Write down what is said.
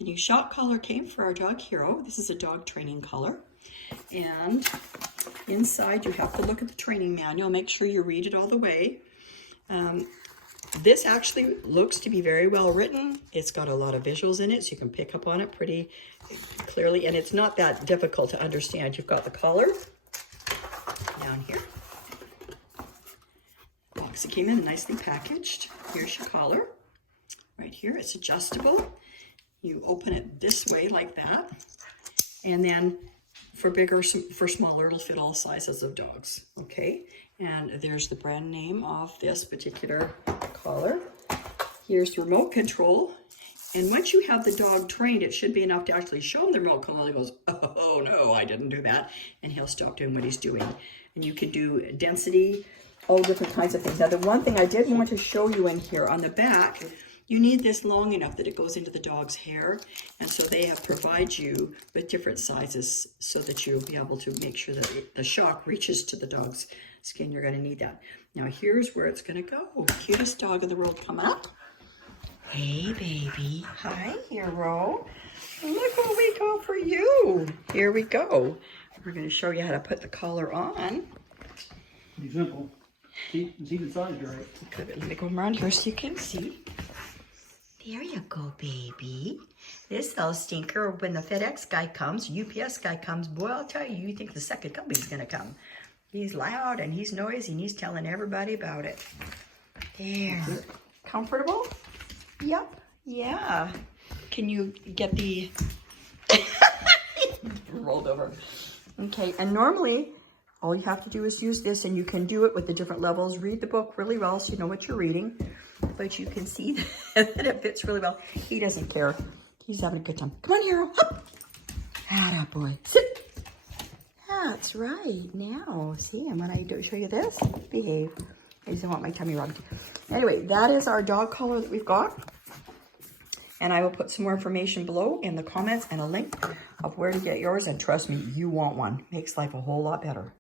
The new shock collar came for our dog Hero. This is a dog training collar. And inside you have to look at the training manual. Make sure you read it all the way. This actually looks to be very well written. It's got a lot of visuals in it, so you can pick up on it pretty clearly. And it's not that difficult to understand. You've got the collar down here. Box it came in nicely packaged. Here's your collar. Right here, it's adjustable. You open it this way like that. And then for bigger, for smaller, it'll fit all sizes of dogs, okay? And there's the brand name of this particular collar. Here's the remote control. And once you have the dog trained, it should be enough to actually show him the remote control. He goes, oh no, I didn't do that. And he'll stop doing what he's doing. And you can do density, all different kinds of things. Now, the one thing I did want to show you in here on the back, you need this long enough that it goes into the dog's hair. And so they have provided you with different sizes so that you'll be able to make sure that the shock reaches to the dog's skin. You're gonna need that. Now here's where it's gonna go. Cutest dog in the world, come up. Hey baby, hi Hero. Look what we got for you. Here we go. We're gonna show you how to put the collar on. Pretty simple. See the size right. Good. Let me go around here so you can see. There you go, baby. This little stinker, when the FedEx guy comes, UPS guy comes, boy, I'll tell you, you think the second company's gonna come. He's loud and he's noisy and he's telling everybody about it. There. Comfortable? Yep. Yeah. Can you get the... rolled over. Okay, and normally, all you have to do is use this, and you can do it with the different levels. Read the book really well so you know what you're reading. But you can see that it fits really well. He doesn't care. He's having a good time. Come on, Hero. Up. Atta boy. Sit. That's right. Now, see, and when I show you this, behave. I just don't want my tummy rubbed. Anyway, that is our dog collar that we've got. And I will put some more information below in the comments and a link of where to get yours. And trust me, you want one. Makes life a whole lot better.